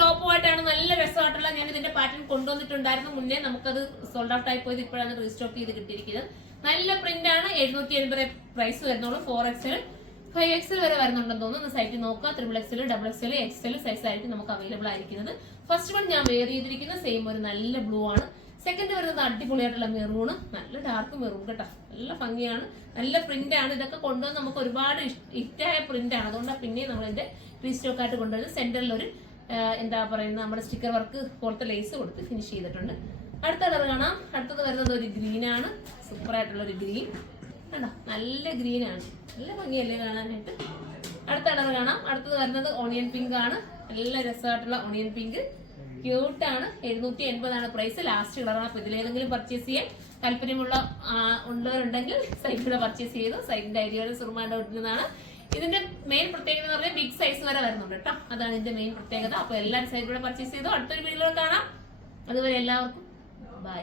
ടോപ്പുമായിട്ടാണ് നല്ല രസമായിട്ടുള്ള. ഞാൻ ഇതിന്റെ പാറ്റേൺ കൊണ്ടുവന്നിട്ടുണ്ടായിരുന്നു മുന്നേ, നമുക്കത് സോൾഡ് ഔട്ട് ആയി പോയത് ഇപ്പോഴാണ് റീസ്റ്റോക്ക് ചെയ്ത് കിട്ടിയിരിക്കുന്നത്. നല്ല പ്രിന്റ് ആണ്. 780 പ്രൈസ് വരുന്നുള്ളൂ. 4XL 5XL വരെ വരുന്നുണ്ടെന്ന് തോന്നുന്നു. സൈറ്റിൽ നോക്കുക. XXL XXL XL സൈസ് ആയിരിക്കും നമുക്ക് അവൈലബിൾ ആയിരിക്കുന്നത്. ഫസ്റ്റ് വൺ ഞാൻ വെയർ ചെയ്തിരിക്കുന്ന സെയിം ഒരു നല്ല ബ്ലൂ ആണ്. സെക്കൻഡ് വരുന്നത് അടിപൊളിയായിട്ടുള്ള മെറൂണ്, നല്ല ഡാർക്ക് മെറൂൺ കേട്ടോ, നല്ല ഭംഗിയാണ്, നല്ല പ്രിന്റ് ആണ്. ഇതൊക്കെ കൊണ്ടുവന്ന് നമുക്ക് ഒരുപാട് ഇഷ്ടമായ പ്രിന്റ് ആണ്. അതുകൊണ്ടാണ് പിന്നെ നമ്മൾ ഇതിന്റെ റീസ്റ്റോക്ക് ആയിട്ട് കൊണ്ടുവരുന്നത്. സെന്ററിൽ ഒരു എന്താ പറയുന്നത് നമ്മുടെ സ്റ്റിക്കർ വർക്ക് പോലത്തെ ലേസ് കൊടുത്ത് ഫിനിഷ് ചെയ്തിട്ടുണ്ട്. അടുത്ത കളർ കാണാം. അടുത്തത് വരുന്നത് ഒരു ഗ്രീൻ ആണ്. സൂപ്പർ ആയിട്ടുള്ള ഒരു ഗ്രീൻ കണ്ടോ, നല്ല ഗ്രീൻ ആണ്, നല്ല ഭംഗിയല്ലേ കാണാനായിട്ട്. അടുത്ത കളർ കാണാം. അടുത്തത് വരുന്നത് ഓണിയൻ പിങ്ക് ആണ്. നല്ല രസമായിട്ടുള്ള ഓണിയൻ പിങ്ക്, ക്യൂട്ടാണ്. 780 പ്രൈസ്. ലാസ്റ്റ് കളറാണ്. അപ്പൊ ഇതിലേതെങ്കിലും പർച്ചേസ് ചെയ്യാൻ താല്പര്യമുള്ള ഉള്ളവരുണ്ടെങ്കിൽ സൈറ്റിലൂടെ പർച്ചേസ് ചെയ്തു. സൈറ്റിന്റെ ഐഡിയ സുറുമാൻ്റെ ഒട്ടുന്നതാണ്. ഇതിന്റെ മെയിൻ പ്രത്യേകത എന്ന് പറഞ്ഞാൽ ബിഗ് സൈസ് വരെ വരുന്നുണ്ട് കേട്ടോ, അതാണ് ഇതിന്റെ മെയിൻ പ്രത്യേകത. അപ്പൊ എല്ലാവരും സൈറ്റിലൂടെ പർച്ചേസ് ചെയ്തു. അടുത്തൊരു വീഡിയോയിൽ കാണാം. അതുവരെ എല്ലാവർക്കും ബൈ.